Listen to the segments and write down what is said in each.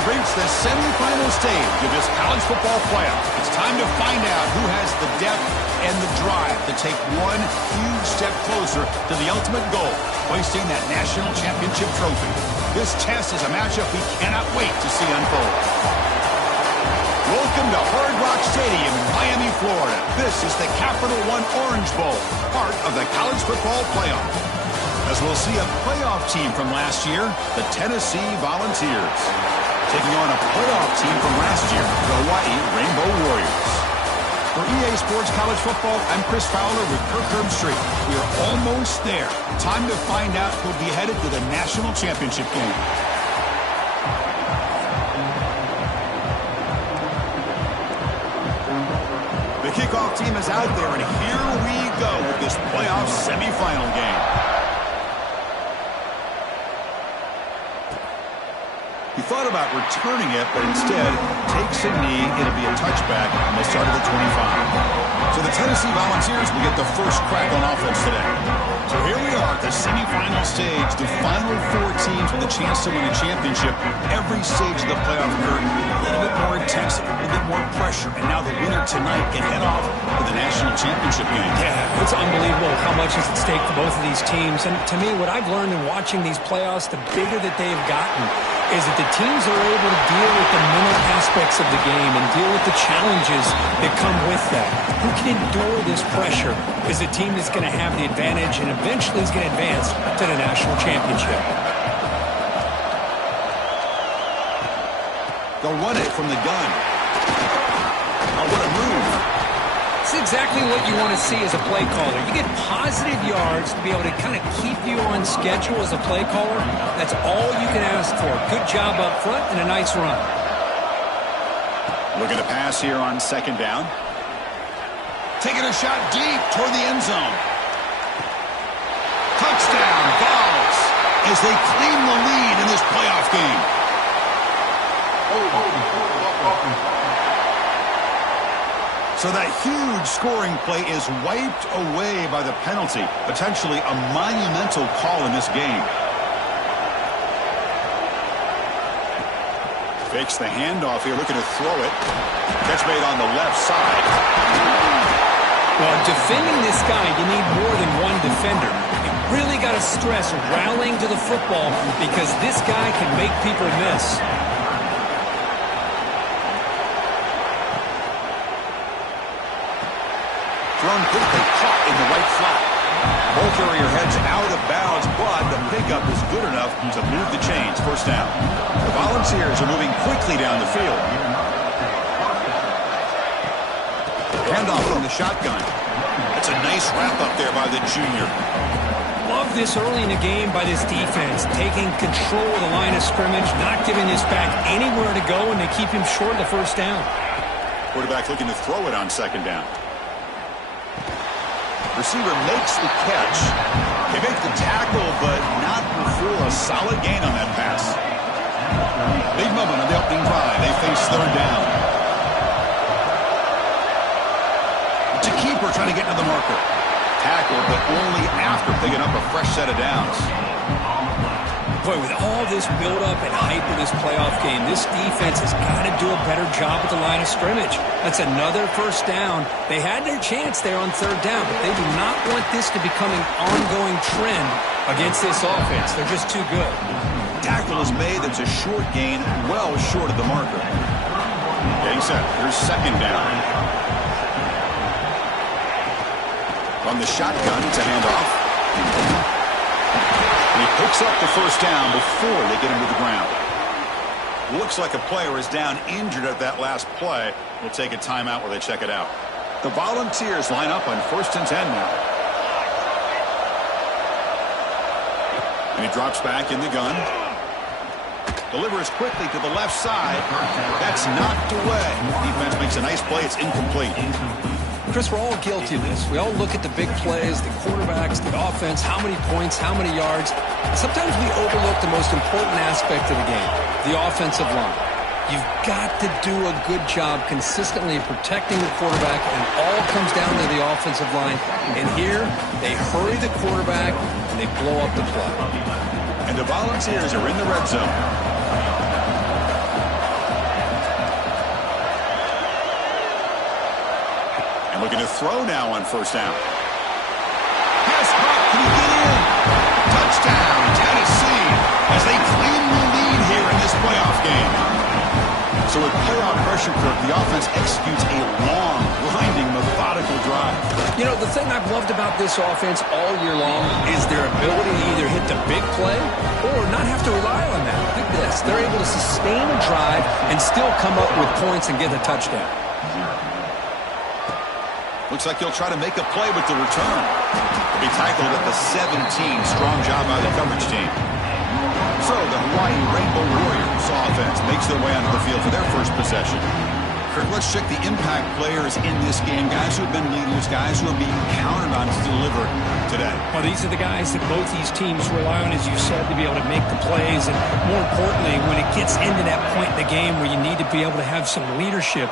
have reached the semifinal stage of this college football playoff. It's time to find out who has the depth and the drive to take one huge step closer to the ultimate goal, hoisting that national championship trophy. This test is a matchup we cannot wait to see unfold. Welcome to Hard Rock Stadium in Miami, Florida. This is the Capital One Orange Bowl, part of the college football playoff. As we'll see a playoff team from last year, the Tennessee Volunteers, taking on a playoff team from last year, the Hawaii Rainbow Warriors. For EA Sports College Football, I'm Chris Fowler with Kirk Herbstreit. We are almost there. Time to find out who'll be headed to the national championship game. The kickoff team is out there, and here we go with this playoff semifinal game. He thought about returning it, but instead takes a knee. It'll be a touchback, and they'll start at the 25. So the Tennessee Volunteers will get the first crack on offense today. So here we are at the semifinal stage, the final four teams with a chance to win a championship. Every stage of the playoff curtain, a little bit more intensity, a little bit more pressure, and now the winner tonight can head off to the national championship game. Yeah, it's unbelievable how much is at stake for both of these teams. And to me, what I've learned in watching these playoffs, the bigger that they've gotten, is that the teams are able to deal with the mental aspects of the game and deal with the challenges that come with that. Who can endure this pressure is a team that's going to have the advantage and eventually is going to advance to the national championship. They'll run it from the gun. Oh, what a move. It's exactly what you want to see as a play caller. You get positive yards to be able to kind of keep you on schedule as a play caller. That's all you can ask for. Good job up front and a nice run. Looking to pass here on second down. Taking a shot deep toward the end zone. Touchdown, Vols, as they claim the lead in this playoff game. So that huge scoring play is wiped away by the penalty. Potentially a monumental call in this game. Fakes the handoff here, looking to throw it. Catch made on the left side. Well, defending this guy, you need more than one defender. You really got to stress rallying to the football because this guy can make people miss. Thrown quickly, caught in the right flat. Ball carrier heads out of bounds, but the pickup is good enough to move the chains. First down. The Volunteers are moving quickly down the field. Handoff from the shotgun. That's a nice wrap up there by the junior. Love this early in the game by this defense, taking control of the line of scrimmage, not giving this back anywhere to go, and they keep him short of the first down. Quarterback looking to throw it on second down. Receiver makes the catch. They make the tackle, but not before a solid gain on that pass. Big moment on the opening drive. They face third down. To keeper trying to get to the marker. Tackle, but only after picking up a fresh set of downs. Boy, with all this build-up and hype of this playoff game, this defense has got to do a better job at the line of scrimmage. That's another first down. They had their chance there on third down, but they do not want this to become an ongoing trend against this offense. They're just too good. Tackle is made. That's a short gain, well short of the marker. Getting set. Here's second down. On the shotgun, it's a handoff. And he picks up the first down before they get him to the ground. Looks like a player is down injured at that last play. We'll take a timeout while they check it out. The Volunteers line up on 1st and 10 now. And he drops back in the gun. Delivers quickly to the left side. That's knocked away. Defense makes a nice play. It's incomplete. Chris, we're all guilty of this. We all look at the big plays, the quarterbacks, the offense, how many points, how many yards. Sometimes we overlook the most important aspect of the game, the offensive line. You've got to do a good job consistently protecting the quarterback, and it all comes down to the offensive line. And here, they hurry the quarterback, and they blow up the play. And the Volunteers are in the red zone. throw now on first down. Pass caught. Can he get in? Touchdown, Tennessee, as they claim the lead here in this playoff game. So with playoff pressure, Kirk, the offense executes a long, grinding, methodical drive. You know, the thing I've loved about this offense all year long is their ability to either hit the big play or not have to rely on that. Look at this. They're able to sustain a drive and still come up with points and get a touchdown. Looks like he'll try to make a play with the return. He tackled at the 17. Strong job by the coverage team. So the Hawaii Rainbow Warriors offense makes their way onto the field for their first possession. Kirk, let's check the impact players in this game. Guys who have been leaders, guys who are being counted on to deliver today. Well, these are the guys that both these teams rely on, as you said, to be able to make the plays. And more importantly, when it gets into that point in the game where you need to be able to have some leadership,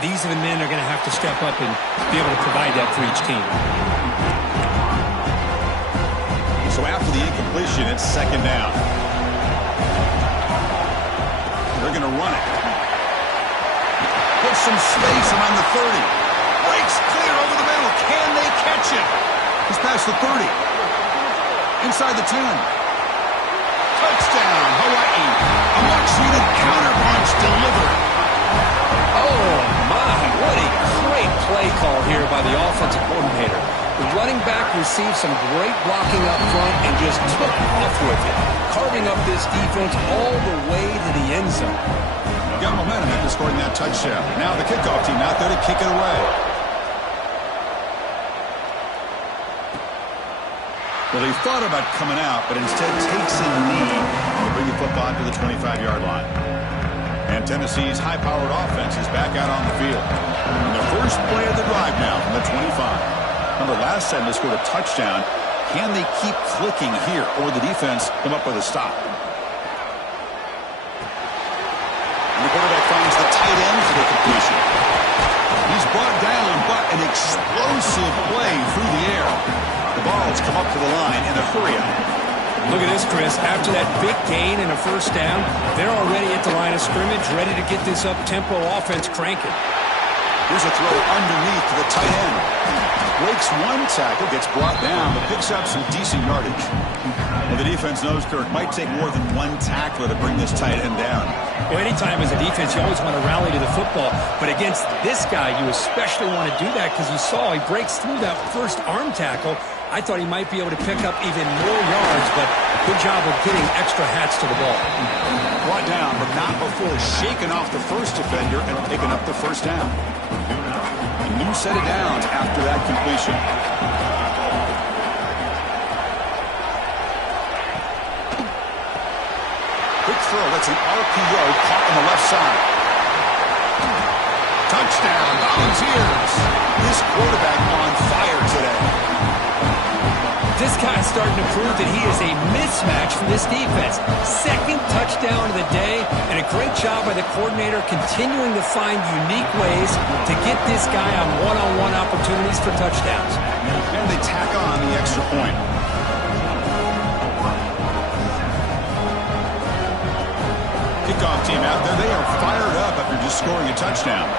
these are the men that are going to have to step up and be able to provide that for each team. So after the incompletion, it's second down. They're going to run it. Put some space around the 30. Breaks clear over the middle. Can they catch it? He's past the 30. Inside the 10. Touchdown, Hawaii. A much-needed counterpunch delivered. Oh, my. What a great play call here by the offensive coordinator. The running back received some great blocking up front and just took off with it, carving up this defense all the way to the end zone. Got momentum after scoring that touchdown. Now the kickoff team out there to kick it away. Well, they thought about coming out, but instead takes a knee to bring the football to the 25-yard line. And Tennessee's high-powered offense is back out on the field. And the first play of the drive now from the 25. Remember, last time they scored a touchdown. Can they keep clicking here, or the defense come up with a stop? And the quarterback finds the tight end for the completion. He's brought down, but an explosive play through the air. The ball's come up to the line in a hurry-up. Look at this, Chris. After that big gain and a first down, they're already at the line of scrimmage, ready to get this up-tempo offense cranking. Here's a throw underneath to the tight end. Breaks one tackle, gets brought down, but picks up some decent yardage. Well, the defense knows, Kirk, might take more than one tackler to bring this tight end down. Well, anytime as a defense, you always want to rally to the football. But against this guy, you especially want to do that because you saw he breaks through that first arm tackle. I thought he might be able to pick up even more yards, but good job of getting extra hats to the ball. Brought down, but not before shaking off the first defender and picking up the first down. A new set of downs after that completion. Quick throw, that's an RPO caught on the left side. Touchdown, Volunteers. This quarterback on fire today. This guy's starting to prove that he is a mismatch for this defense. Second touchdown of the day, and a great job by the coordinator continuing to find unique ways to get this guy on one-on-one opportunities for touchdowns. And they tack on the extra point. Kickoff team out there, they are fired up after just scoring a touchdown.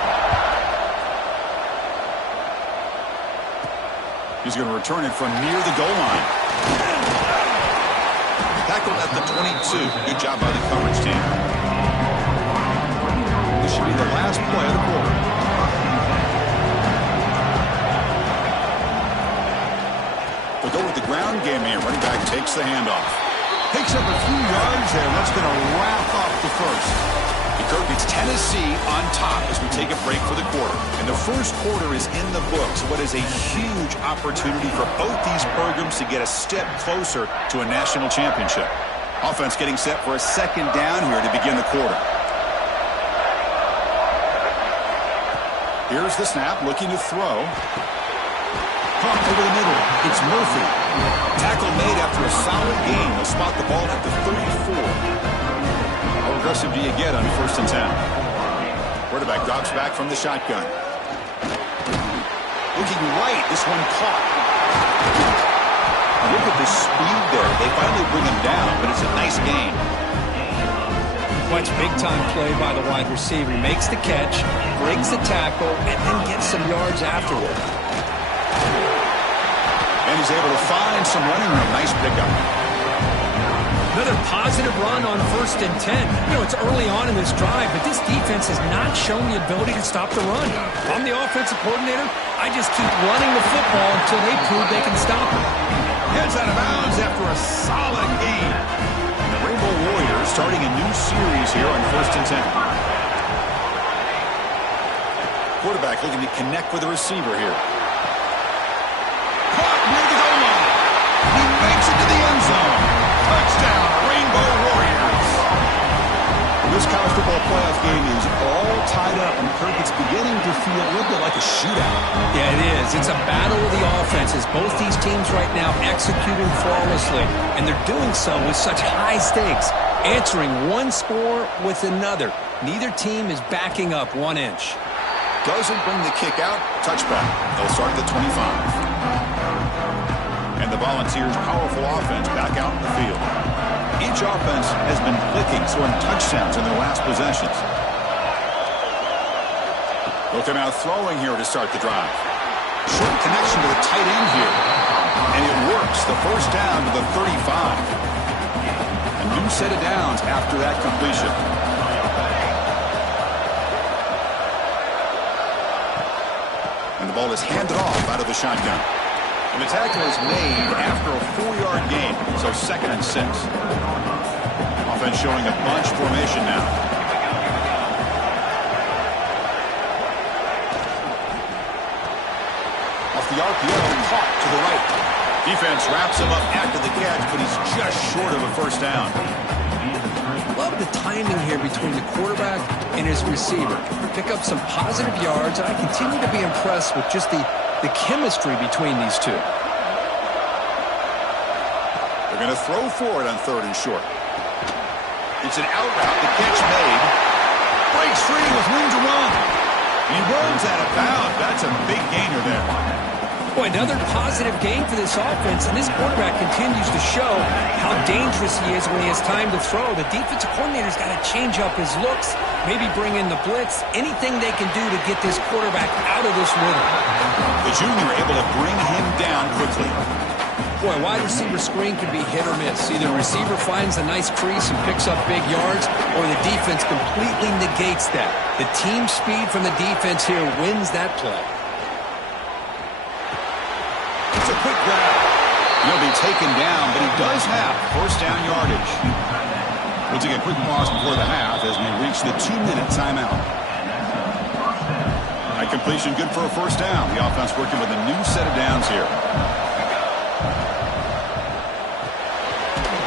He's going to return it from near the goal line. Tackled at the 22. Good job by the coverage team. This should be the last play of the quarter. We'll go with the ground game here. Running back takes the handoff. Takes up a few yards there. That's going to wrap up the first. Kirk, it's Tennessee on top as we take a break for the quarter. And the first quarter is in the books. What is a huge opportunity for both these programs to get a step closer to a national championship. Offense getting set for a second down here to begin the quarter. Here's the snap, looking to throw. Pump over the middle. It's Murphy. Tackle made after a solid gain. They'll spot the ball at the 34. How aggressive do you get on first and 10? Quarterback drops back from the shotgun. Looking right, this one caught. Look at the speed there. They finally bring him down, but it's a nice gain. Watch big-time play by the wide receiver. He makes the catch, breaks the tackle, and then gets some yards afterward. And he's able to find some running room. Nice pickup. Another positive run on 1st and 10. You know, it's early on in this drive, but this defense has not shown the ability to stop the run. If I'm the offensive coordinator, I just keep running the football until they prove they can stop it. Heads out of bounds after a solid gain. And the Rainbow Warriors starting a new series here on 1st and 10. Quarterback looking to connect with the receiver here. Caught near the goal line. He makes it to the end zone. Touchdown, Rainbow Warriors. This college football playoff game is all tied up, and Kirk, it's beginning to feel a little bit like a shootout. Yeah, it is. It's a battle of the offenses. Both these teams right now executing flawlessly, and they're doing so with such high stakes, answering one score with another. Neither team is backing up 1 inch. Doesn't bring the kick out. Touchback. They'll start at the 25. And the Volunteers' powerful offense back out in the field. Each offense has been clicking, scoring touchdowns in their last possessions. Looking out throwing here to start the drive. Short connection to the tight end here. And it works. The first down to the 35. A new set of downs after that completion. And the ball is handed off out of the shotgun. And the tackle is made after a 4-yard gain, so 2nd and 6. Offense showing a bunch formation now. Off the RPO, caught to the right. Defense wraps him up after the catch, but he's just short of a first down. Love the timing here between the quarterback and his receiver. Pick up some positive yards, and I continue to be impressed with just the chemistry between these two. They're going to throw for it on 3rd and short. It's an out route. The catch made. Breaks free with room to run. He runs out of bounds. That's a big gainer there. Boy, another positive gain for this offense, and this quarterback continues to show how dangerous he is when he has time to throw. The defensive coordinator's got to change up his looks, maybe bring in the blitz, anything they can do to get this quarterback out of this rhythm. The junior able to bring him down quickly. Boy, wide receiver screen can be hit or miss. Either the receiver finds a nice crease and picks up big yards, or the defense completely negates that. The team speed from the defense here wins that play. It's a quick grab. He'll be taken down, but he does have first down yardage. We'll take a quick pause before the half as we reach the 2-minute timeout. High completion good for a first down. The offense working with a new set of downs here.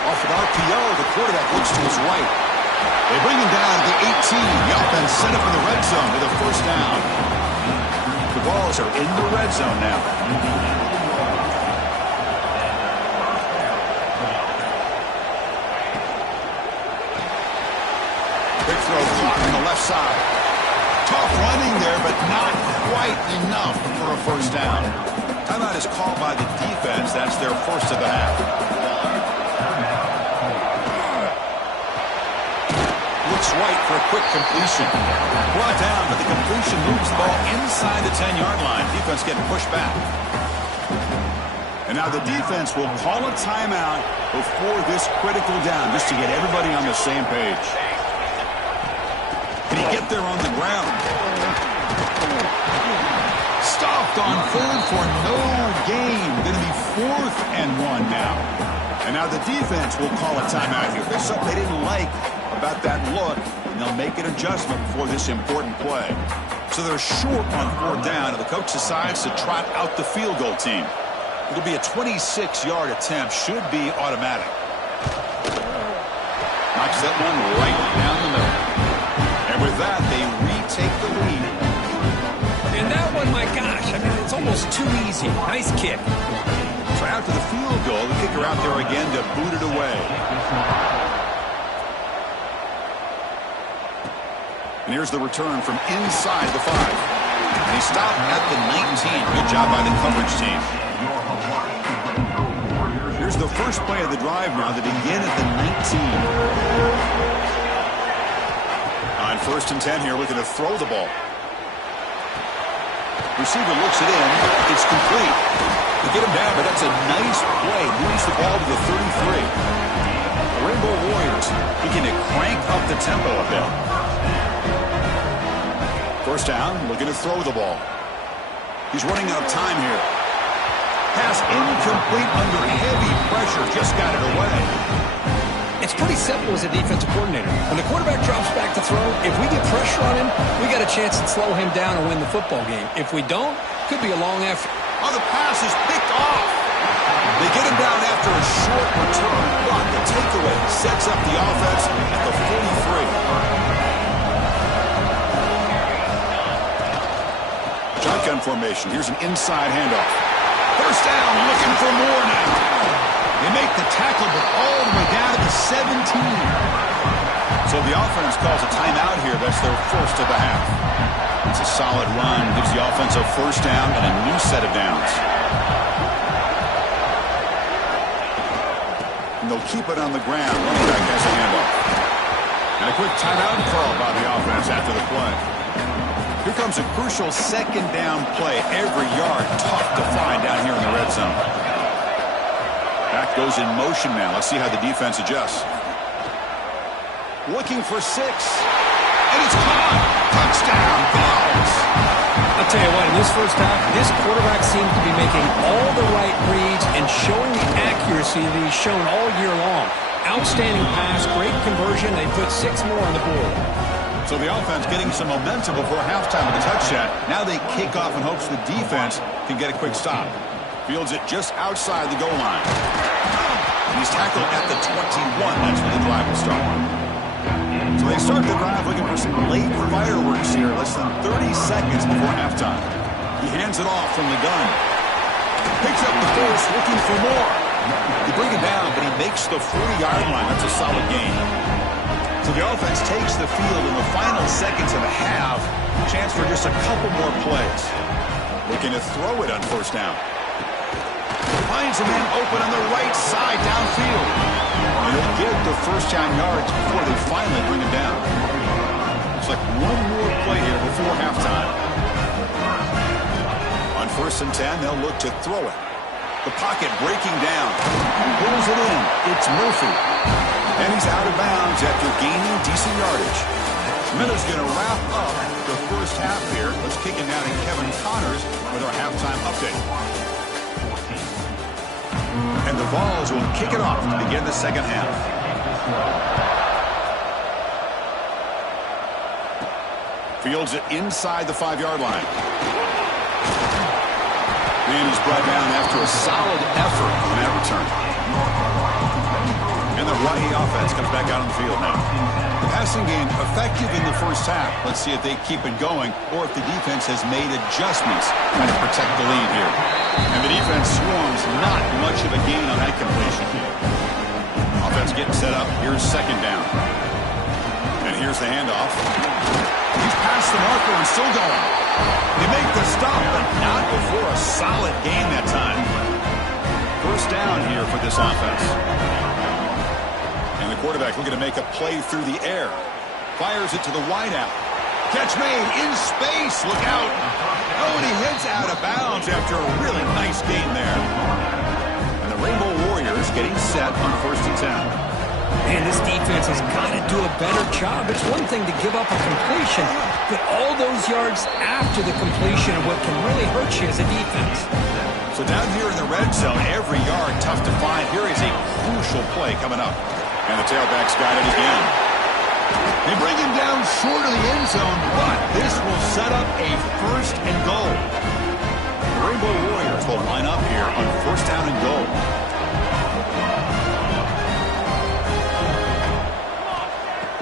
Off an RPO, the quarterback looks to his right. They bring him down at the 18. The offense set up in the red zone with a first down. The balls are in the red zone now. Big throw caught on the left side. Tough running there, but not quite enough for a first down. Timeout is called by the defense. That's their first of the half. Looks right for a quick completion. Brought down, but the completion moves the ball inside the 10-yard line. Defense getting pushed back. And now the defense will call a timeout before this critical down, just to get everybody on the same page. Can he get there on the ground? Stopped on 3rd for no gain. Going to be 4th and 1 now. And now the defense will call a timeout here. There's something they didn't like about that look, and they'll make an adjustment for this important play. So they're short on 4th down, and the coach decides to trot out the field goal team. It'll be a 26-yard attempt. Should be automatic. Knocks that one right down the middle. And with that, they retake the lead. And that one, my gosh, I mean, it's almost too easy. Nice kick. So after the field goal, the kicker out there again to boot it away. And here's the return from inside the 5. And he stopped at the 19. Good job by the coverage team. Here's the first play of the drive now to begin at the 19. On 1st and 10 here, looking to throw the ball. Receiver looks it in. It's complete. They get him down, but that's a nice play. Moves the ball to the 33. The Rainbow Warriors begin to crank up the tempo a bit. First down, looking to throw the ball. He's running out of time here. Pass incomplete under heavy pressure. Just got it away. It's pretty simple as a defensive coordinator. When the quarterback drops back to throw, if we get pressure on him, we got a chance to slow him down and win the football game. If we don't, could be a long effort. Oh, the pass is picked off. They get him down after a short return, but the takeaway sets up the offense at the 43. Shotgun formation. Here's an inside handoff. First down, looking for more now. They make the tackle, but all the way down to the 17. So the offense calls a timeout here. That's their first of the half. It's a solid run. Gives the offense a first down and a new set of downs. And they'll keep it on the ground. Running back has a handoff. And a quick timeout call by the offense after the play. Here comes a crucial second down play. Every yard tough to find down here in the red zone. Back goes in motion now. Let's see how the defense adjusts. Looking for 6. And it's caught. Touchdown, Vols. I'll tell you what, in this first half, this quarterback seems to be making all the right reads and showing the accuracy that he's shown all year long. Outstanding pass, great conversion. They put 6 more on the board. So the offense getting some momentum before halftime with a touchdown. Now they kick off in hopes the defense can get a quick stop. Fields it just outside the goal line. And he's tackled at the 21. That's where the drive will start. So they start the drive looking for some late fireworks here. Less than 30 seconds before halftime. He hands it off from the gun. Picks up the force, looking for more. They bring it down, but he makes the 40-yard line. That's a solid gain. So the offense takes the field in the final seconds of the half. Chance for just a couple more plays. Looking to throw it on first down. Finds a man open on the right side downfield. And he'll get the first down yards before they finally bring him down. Looks like one more play here before halftime. On first and 10, they'll look to throw it. The pocket breaking down. Pulls it in. It's Murphy. And he's out of bounds after gaining decent yardage. Miller's going to wrap up the first half here. Let's kick it down to Kevin Connors with our halftime update. And the Vols will kick it off to begin the second half. Fields it inside the 5-yard line. And he's brought down after a solid effort on that return. And the Hawaii offense comes back out on the field now. The passing game effective in the first half. Let's see if they keep it going or if the defense has made adjustments trying to protect the lead here. And the defense swarms not much of a gain on that completion. Offense getting set up. Here's second down. And here's the handoff. He's past the marker and still going. They make the stop, but not before a solid gain that time. First down here for this offense. And the quarterback looking to make a play through the air. Fires it to the wideout. Catch made in space. Look out. Oh, and he heads out of bounds after a really nice gain there. And the Rainbow Warriors getting set on first and 10. Man, this defense has got to do a better job. It's one thing to give up a completion, but all those yards after the completion are what can really hurt you as a defense. So down here in the red zone, every yard tough to find. Here is a crucial play coming up. And the tailback's got it again. They bring him down short of the end zone, but this will set up a first and goal. The Rainbow Warriors will line up here on first down and goal.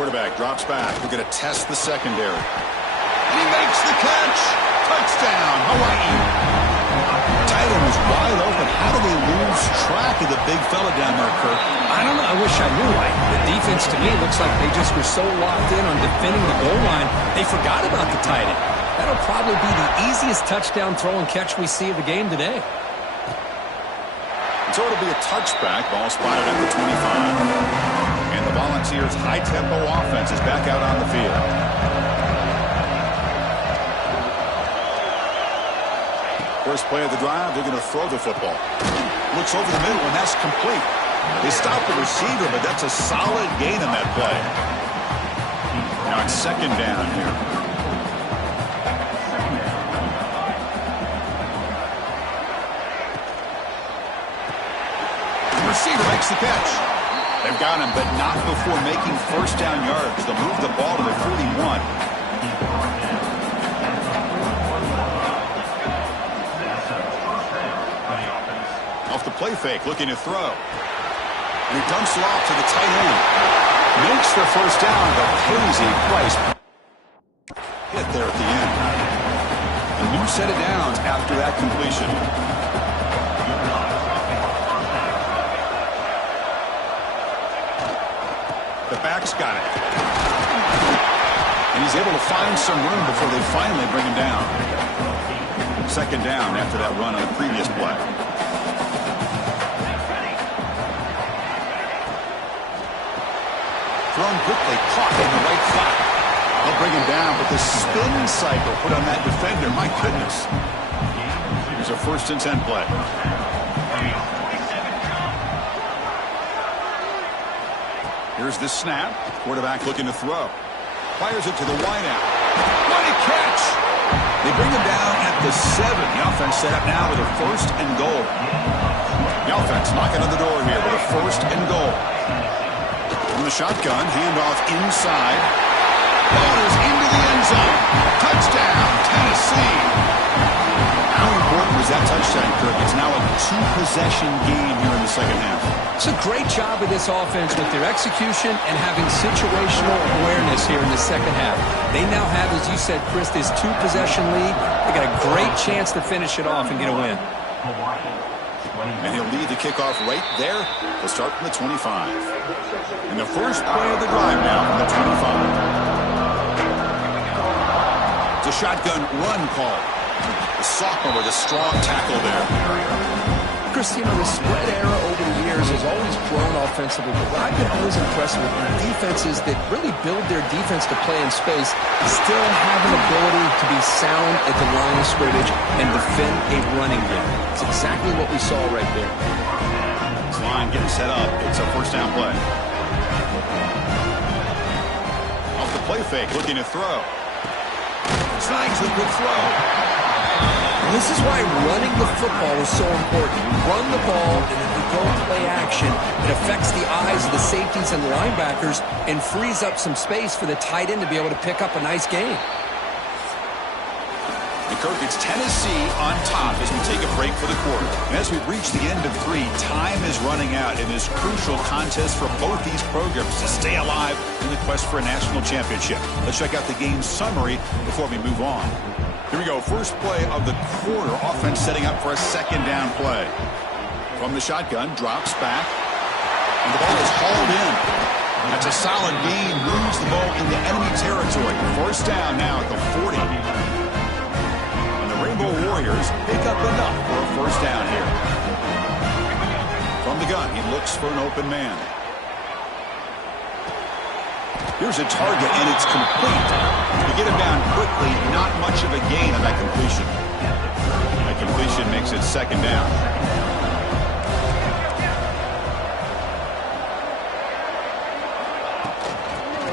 Quarterback drops back. We're going to test the secondary. And he makes the catch. Touchdown, Hawaii. Tight end was wide open. How do they lose track of the big fella down there, Kirk? I don't know. I wish I knew. The defense, to me, looks like they just were so locked in on defending the goal line, they forgot about the tight end. That'll probably be the easiest touchdown throw and catch we see of the game today. So it'll be a touchback. Ball spotted at the 25. And the Volunteers' high-tempo offense is back out on the field. First play of the drive, they're going to throw the football. Looks over the middle, and that's complete. They stop the receiver, but that's a solid gain on that play. Now it's second down here. The receiver makes the catch. They've got him, but not before making first down yards. They'll move the ball to the 41. Off the play fake, looking to throw. And he dumps it off to the tight end. Makes the first down, but pays a price. Hit there at the end. A new set of downs after that completion. The back's got it. And he's able to find some room before they finally bring him down. Second down after that run on the previous play. Thrown quickly, caught in the right flat. They'll bring him down, but the spin cycle put on that defender, my goodness. Here's a 1st and 10 play. Here's the snap. Quarterback looking to throw. Fires it to the wideout. What a catch! They bring him down at the 7. The offense set up now with a 1st and goal. The offense knocking on the door here with a 1st and goal. From the shotgun, handoff inside. Ball is into the end zone. Touchdown, Tennessee. How important was that touchdown, Kirk? It's now a 2-possession game here in the second half. It's a great job of this offense with their execution and having situational awareness here in the second half. They now have, as you said, Chris, this 2-possession lead. They got a great chance to finish it off and get a win. And he'll lead the kickoff right there. They'll start from the 25. And the first play of the drive now from the 25. It's a shotgun run call. The sophomore with a strong tackle there. Chris, you know, the spread era over the years has always grown offensively, but what I've been always impressed with are defenses that really build their defense to play in space, still have an ability to be sound at the line of scrimmage and defend a running game. It's exactly what we saw right there. This line getting set up. It's a 1st down play. Off the play fake, looking to throw. Snags the good throw. This is why running the football is so important. You run the ball, and if you go play action, it affects the eyes of the safeties and linebackers and frees up some space for the tight end to be able to pick up a nice gain. And Kirk, it's Tennessee on top as we take a break for the quarter. And as we reach the end of 3, time is running out in this crucial contest for both these programs to stay alive in the quest for a national championship. Let's check out the game summary before we move on. Here we go. First play of the quarter. Offense setting up for a 2nd down play. From the shotgun, drops back. And the ball is hauled in. That's a solid gain. Moves the ball into enemy territory. 1st down now at the 40. And the Rainbow Warriors pick up enough for a 1st down here. From the gun, he looks for an open man. Here's a target, and it's complete. To get him down quickly, not much of a gain on that completion. That completion makes it 2nd down.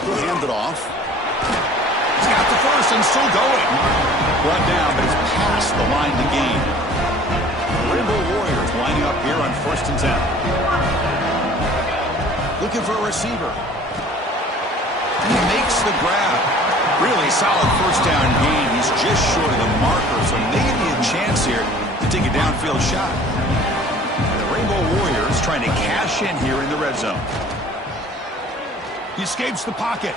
He'll hand it off. He's got the 1st and still going. Brought down, but it's past the line to gain. The Rainbow Warriors lining up here on 1st and 10. Looking for a receiver. He makes the grab. Really solid 1st down gain. He's just short of the marker, so maybe a chance here to take a downfield shot. And the Rainbow Warriors trying to cash in here in the red zone. He escapes the pocket.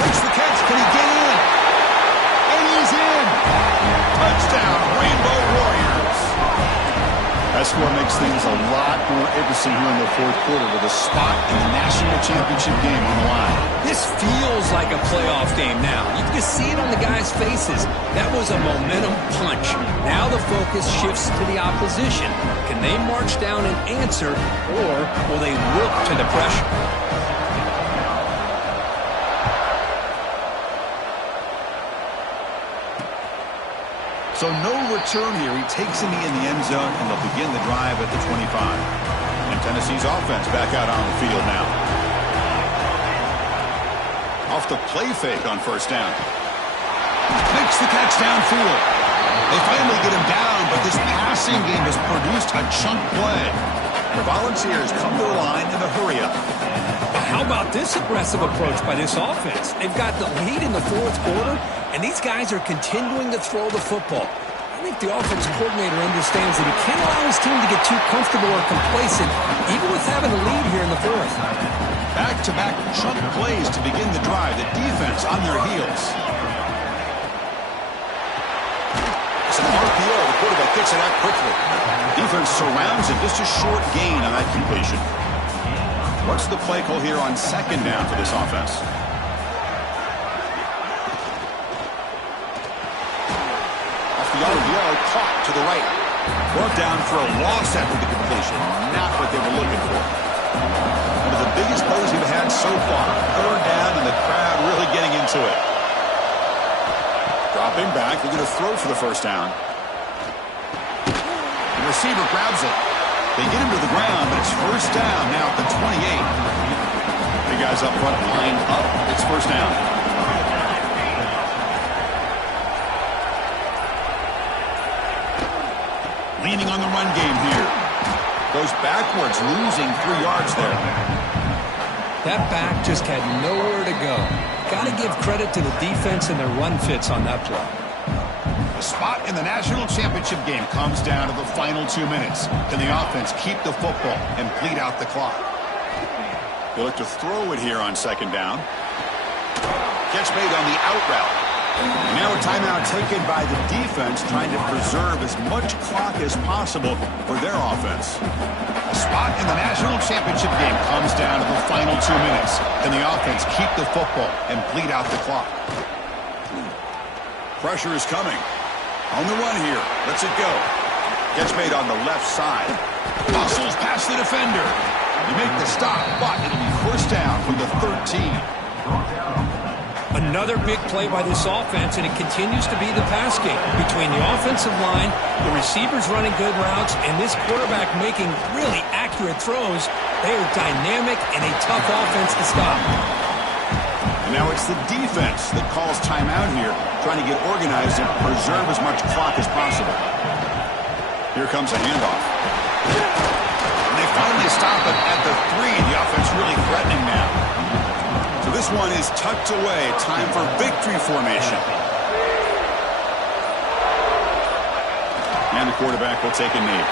Makes the catch. Can he get in? And he's in. Touchdown, Rainbow Warriors. That score makes things a lot more interesting here in the 4th quarter with a spot in the national championship game on the line. This feels like a playoff game now. You can see it on the guys' faces. That was a momentum punch. Now the focus shifts to the opposition. Can they march down and answer, or will they wilt to the pressure? So no return here. He takes a knee in the end zone, and they'll begin the drive at the 25. And Tennessee's offense back out on the field now. Off the play fake on first down. Makes the catch downfield. They finally get him down, but this passing game has produced a chunk play. The Volunteers come to the line in a hurry-up. How about this aggressive approach by this offense? They've got the lead in the fourth quarter, and these guys are continuing to throw the football. I think the offense coordinator understands that he can't allow his team to get too comfortable or complacent, even with having the lead here in the fourth. Back-to-back chunk plays to begin the drive. The defense on their heels. It's an RPO. The quarterback gets it out quickly. Defense surrounds it. Just a short gain on that completion. What's the play call here on second down for this offense? Off the RPO, caught to the right. Brought down for a loss after the completion. Not what they were looking for. One of the biggest plays we've had so far. Third down, and the crowd really getting into it. Dropping back, they're going to throw for the first down. The receiver grabs it. They get him to the ground, but it's first down now at the 28. The guys up front lined up. It's first down. Leaning on the run game here. Goes backwards, losing 3 yards there. That back just had nowhere to go. Got to give credit to the defense and their run fits on that play. The spot in the national championship game comes down to the final 2 minutes. Can the offense keep the football and bleed out the clock? They look to throw it here on second down. Catch made on the out route. And now a timeout taken by the defense, trying to preserve as much clock as possible for their offense. The spot in the national championship game comes down to the final 2 minutes. Can the offense keep the football and bleed out the clock? Pressure is coming. On the run here. Lets it go. Catch made on the left side. Muscles past the defender. You make the stop, but it'll be first down from the 13. Another big play by this offense, and it continues to be the pass game. Between the offensive line, the receivers running good routes, and this quarterback making really accurate throws, they are dynamic and a tough offense to stop. And now it's the defense that calls timeout here, trying to get organized and preserve as much clock as possible. Here comes a handoff. And they finally stop it at the 3. The offense really threatening now. So this one is tucked away. Time for victory formation. And the quarterback will take a knee.